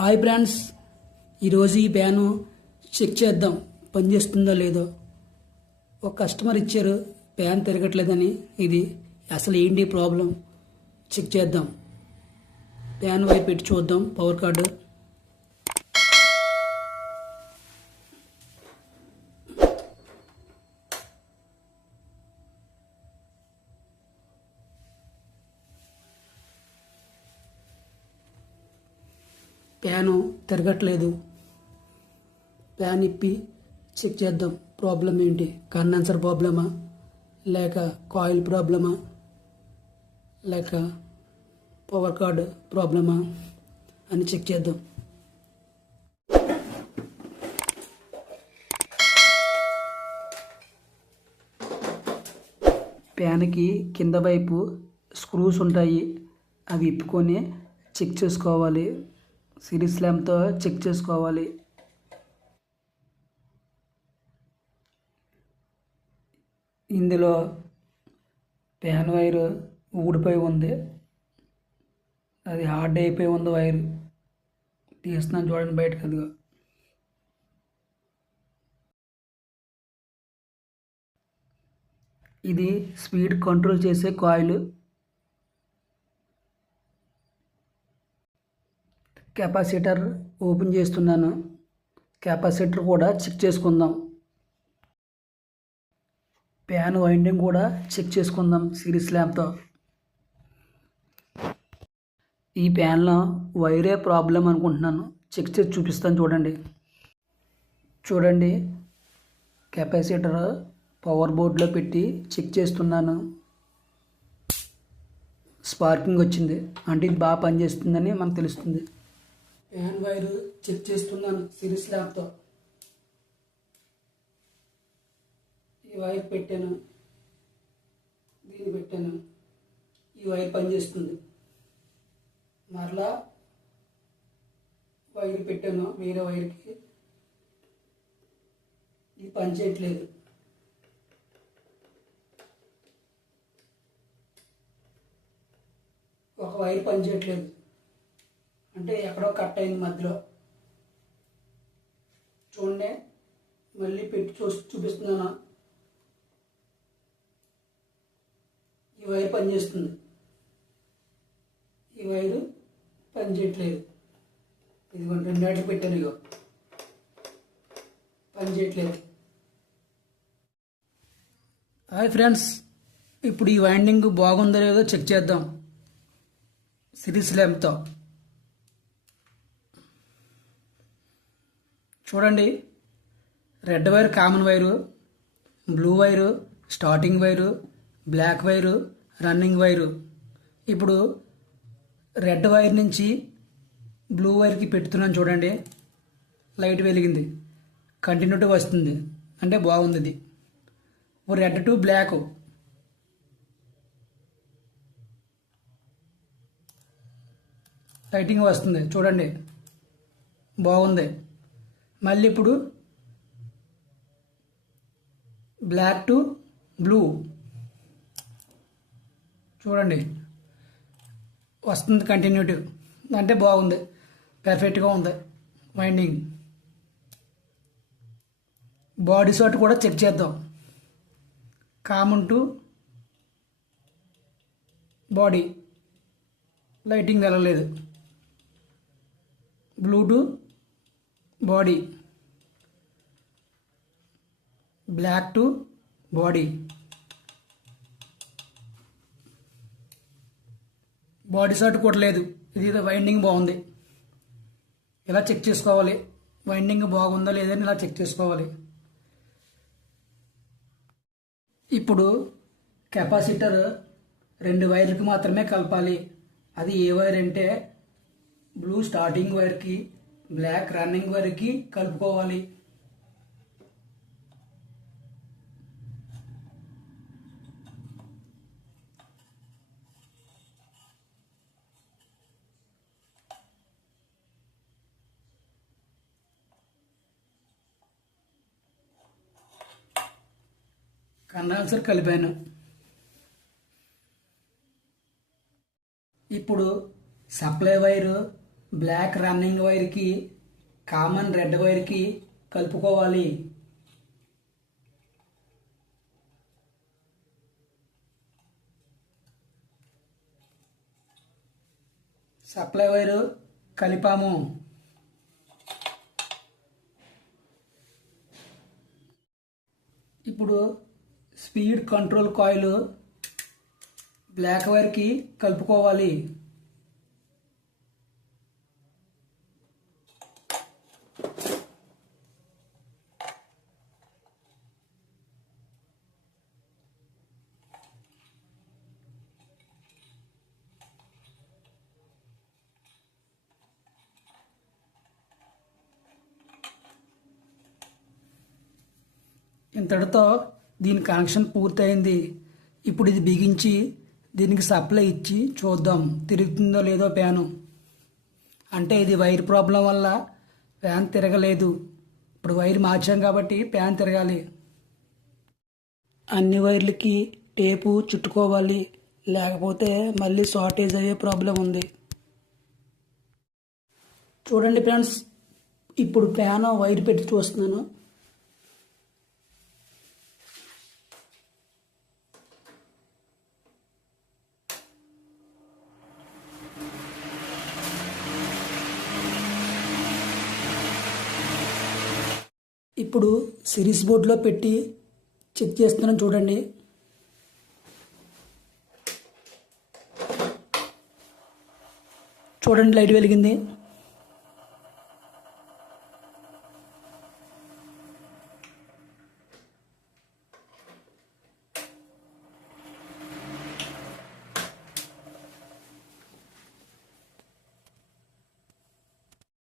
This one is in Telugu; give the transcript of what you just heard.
హాయ్ ఫ్రెండ్స్, ఈరోజు ఈ ఫ్యాను చెక్ చేద్దాం పనిచేస్తుందో లేదో. ఒక కస్టమర్ ఇచ్చారు ఫ్యాన్ తిరగట్లేదని. ఇది అసలు ఏంటి ప్రాబ్లం చెక్ చేద్దాం. ఫ్యాన్ వైపు పెట్టి చూద్దాం. పవర్ కార్డు ఫ్యాను తిరగట్లేదు. ఫ్యాన్ ఇప్పి చెక్ చేద్దాం ప్రాబ్లం ఏంటి. కండెన్సర్ ప్రాబ్లమా, లేక కాయిల్ ప్రాబ్లమా, లేక పవర్ కార్డ్ ప్రాబ్లమా అని చెక్ చేద్దాం. ఫ్యాన్కి కింద వైపు స్క్రూస్ ఉంటాయి, అవి ఇప్పుకొని చెక్ చేసుకోవాలి. సిరీస్ ల్యాంప్తో చెక్ చేసుకోవాలి. ఇందులో ఫ్యాన్ వైర్ ఊడిపోయి ఉంది, అది హార్డ్ అయిపోయి ఉంది. వైర్ తీస్తున్నాను చూడండి బయటకు. అదిగో ఇది స్పీడ్ కంట్రోల్ చేసే కాయిల్. కెపాసిటర్ ఓపెన్ చేస్తున్నాను. కెపాసిటర్ కూడా చెక్ చేసుకుందాం. ఫ్యాన్ వైండింగ్ కూడా చెక్ చేసుకుందాం సిరీస్ ల్యాంప్తో. ఈ ఫ్యాన్లో వైరే ప్రాబ్లం అనుకుంటున్నాను. చెక్ చేసి చూపిస్తాను చూడండి. కెపాసిటర్ పవర్ బోర్డులో పెట్టి చెక్ చేస్తున్నాను. స్పార్కింగ్ వచ్చింది అంటే ఇది బాగా పనిచేస్తుందని మనకు తెలుస్తుంది. ఫ్యాన్ వైర్ చెక్ చేస్తున్నాను సిరీస్ ల్యాంప్తో. ఈ వైర్ పెట్టాను, దీన్ని పెట్టాను. ఈ వైర్ పనిచేస్తుంది. మరలా వైర్ పెట్టాను వేరే వైర్కి, ఇది పనిచేయట్లేదు. ఒక వైర్ పనిచేయట్లేదు అంటే ఎక్కడో కట్ అయింది మధ్యలో. చూడండి, మళ్ళీ పెట్టి చూపిస్తున్నాను. ఈ వైర్ పనిచేస్తుంది, ఈ వైరు పనిచేయట్లేదు. ఇదిగోండి, రెండు బ్యాటరీ పెట్టాను, ఇగో పనిచేయట్లేదు. హాయ్ ఫ్రెండ్స్, ఇప్పుడు ఈ వైండింగ్ బాగుందో లేదో చెక్ చేద్దాం సిరీస్ ల్యాంప్తో. చూడండి, red wire common wire, blue wire starting wire, black wire running wire. ఇప్పుడు రెడ్ వైర్ నుంచి బ్లూ వైర్కి పెడుతున్నాను చూడండి. లైట్ వెలిగింది, కంటిన్యూటీ వస్తుంది అంటే బాగుంది. ఇది రెడ్ టు బ్లాక్, లైటింగ్ వస్తుంది చూడండి, బాగుంది. మళ్ళీ ఇప్పుడు బ్లాక్ టు బ్లూ చూడండి, వస్తుంది కంటిన్యూటీ అంటే బాగుంది, పర్ఫెక్ట్గా ఉంది వైండింగ్. బాడీ షాట్ కూడా చెక్ చేద్దాం. కామన్ టు బాడీ, లైటింగ్ వెళ్ళలేదు. Blue to body, black to body. Body short కొట్టలేదు. ఇది వైండింగ్ బాగుంది. ఇలా చెక్ చేసుకోవాలి, వైండింగ్ బాగుందా లేదని ఇలా చెక్ చేసుకోవాలి. ఇప్పుడు కెపాసిటర్ రెండు వైర్లకి మాత్రమే కలపాలి. అది ఏ వైర్ అంటే బ్లూ స్టార్టింగ్ వైర్కి, బ్లాక్ రన్నింగ్ వైర్కి కలుపుకోవాలి. కండెన్సర్ కలిపాను. ఇప్పుడు సప్లై వైరు బ్లాక్ రన్నింగ్ వైర్కి కామన్ రెడ్ వైర్కి కలుపుకోవాలి. సప్లై వైరు కలిపాము. ఇప్పుడు స్పీడ్ కంట్రోల్ కాయిల్ బ్లాక్ వైర్కి కలుపుకోవాలి. ఇంతటితో దీని కనెక్షన్ పూర్తయింది. ఇప్పుడు ఇది బిగించి దీనికి సప్లై ఇచ్చి చూద్దాం తిరుగుతుందో లేదో ఫ్యాను. అంటే ఇది వైర్ ప్రాబ్లం వల్ల ఫ్యాన్ తిరగలేదు. ఇప్పుడు వైర్ మార్చాం కాబట్టి ఫ్యాన్ తిరగాలి. అన్ని వైర్లకి టేపు చుట్టుకోవాలి, లేకపోతే మళ్ళీ షార్టేజ్ అయ్యే ప్రాబ్లం ఉంది. చూడండి ఫ్రెండ్స్, ఇప్పుడు ఫ్యాన్ వైర్ పెట్టి చూస్తున్నాను. ఇప్పుడు సిరీస్ బోర్డులో పెట్టి చెక్ చేస్తున్నాను చూడండి. చూడండి లైట్ వెలిగింది.